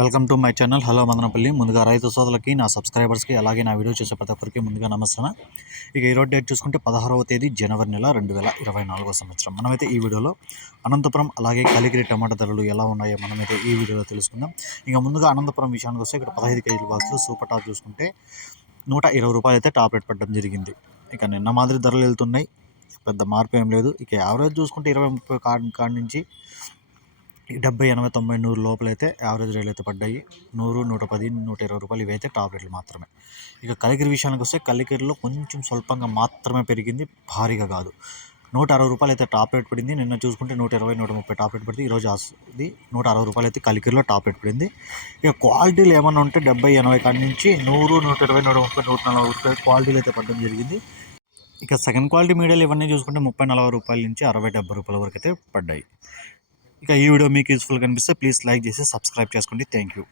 Welcome to my channel. Hello Madanapalle. ముందుగా రైతు సోదరులకి నా సబ్స్క్రైబర్స్కి అలాగే నా వీడియో చూసే ప్రతి ఒక్కరికి ముందుగా నమస్తాను ఇక ఈరోజు డేట్ చూసుకుంటే పదహారవ తేదీ జనవరి నెల రెండు వేల ఇరవై నాలుగో సంవత్సరం. మనమైతే ఈ వీడియోలో అనంతపురం అలాగే కలిగిరి టమాటా ధరలు ఎలా ఉన్నాయో మనమైతే ఈ వీడియోలో తెలుసుకుందాం. ఇక ముందుగా అనంతపురం విషయానికి వస్తే ఇక్కడ పదహైదు కేజీల బాక్సులు సూపర్ టాప్ చూసుకుంటే నూట ఇరవై రూపాయలు అయితే టాప్ రేట్ పడడం జరిగింది. ఇక నిన్న మాదిరి ధరలు వెళ్తున్నాయి. పెద్ద మార్పు ఏం లేదు. ఇక యావరేజ్ చూసుకుంటే ఇరవై ముప్పై కాడి కాడి నుంచి డెబ్బై ఎనభై తొంభై నూరు లోపలైతే యావరేజ్ రేట్లు అయితే పడ్డాయి. నూరు నూట పది నూట ఇరవై రూపాయలు ఇవైతే టాప్ రేట్లు మాత్రమే. ఇక కలికిరి విషయానికి వస్తే కలికిరిలో కొంచెం స్వల్పంగా మాత్రమే పెరిగింది భారీగా కాదు. నూట అరవై రూపాయలు అయితే టాప్ రేట్ పడింది. నిన్న చూసుకుంటే నూట ఇరవై నూట ముప్పై టాప్ రేట్ పడింది. ఈరోజు ఆస్- ఇది నూట అరవై రూపాయలు అయితే కలికిరిలో టాప్ రేట్ పడింది. ఇక క్వాలిటీలు ఏమన్నా ఉంటే డెబ్బై ఎనభై కాడి నుంచి నూరు నూట ఇరవై నూట ముప్పై నూట నలభై రూపాయలు క్వాలిటీలు అయితే పడడం జరిగింది. ఇక సెకండ్ క్వాలిటీ మీడియాలు ఇవన్నీ చూసుకుంటే ముప్పై నలభై రూపాయల నుంచి అరవై డెబ్బై రూపాయల వరకు అయితే పడ్డాయి. ఇక ఈ వీడియో మీకు యూస్ఫుల్ కనిపిస్తే ప్లీజ్ లైక్ చేసి సబ్స్క్రైబ్ చేసుకోండి. Thank you